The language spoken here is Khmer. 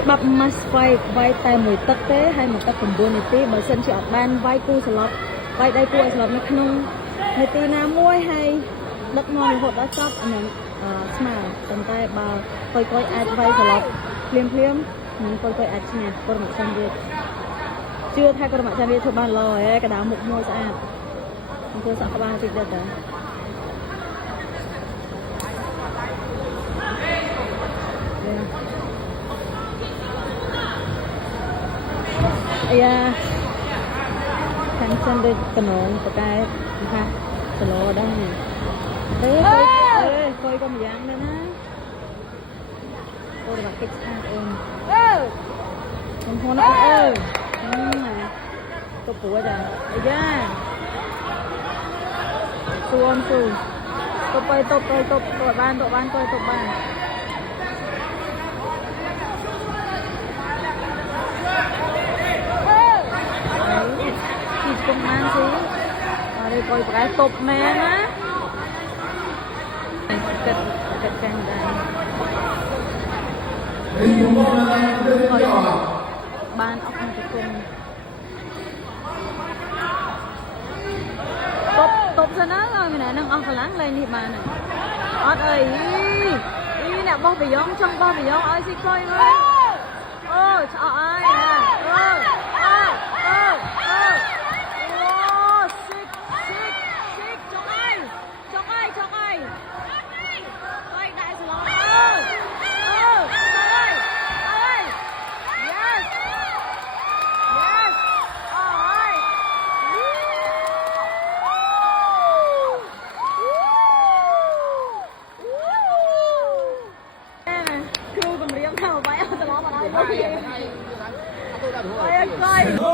ច្បាប់ must fight វាយតែមួយទឹកទេហើយមួយទឹក9នាទីបើសិនជាអត់បានវាយគូស្លាប់វាយដៃគូឲ្យស្លាប់នៅក្នុងនាទីណាមួយហើយដឹកនាំរហូតដល់ចប់អានឹងស្មើប៉ុន្តែបើកុយអាចវាយស្លាប់ភ្លាមនឹងកុយអាចឈ្នះក្រុមចន្ទរាជជឿថាក្រុមចន្ទរាជធ្វើបានល្អហើយកណ្ដាលមុខមួយស្អាតអង្គសាក់ក្បាលតិចទៅយ៉ាខាងចិនដូចកណងបកែថាសឡដែរកុយក៏ម្យ៉ាងដែរណាអូរបស់កិច្ចខាងអូនខ្ញុំហូនណាទៅពួយដែរអាយ៉ាស៊ូទៅបានទៅបានជីគុំបានស៊ីអរេកុយប្រែតបមែនណាគិតចាញ់ដែរបានអស់ទៅគុំតបសិនណាឲ្យម្នាក់នឹងអស់កម្លាំងលេងនេះបានអត់អីអ្នកបោះប្រយ៉ងចង់បោះប្រយ៉ងឲ្យស៊ីខុយមើលអូឆ្អកអើយគ្រូគម្រាមថាបាយអត់ច្រឡំអត់ឲ្យបាយ